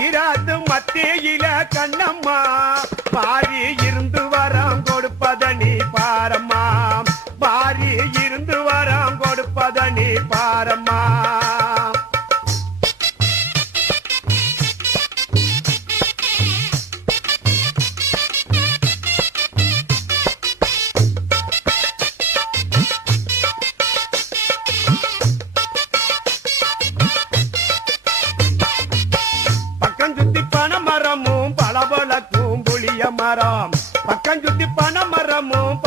இராது மத்தியில கண்ணம்மா பாரி இருந்து வரம் கொடுப்பத நீ பாரம்மா பாரி இருந்து வரம் கொடுப்பத நீ பாரம்மா பக்கம் சுத்தி பனை மரமும்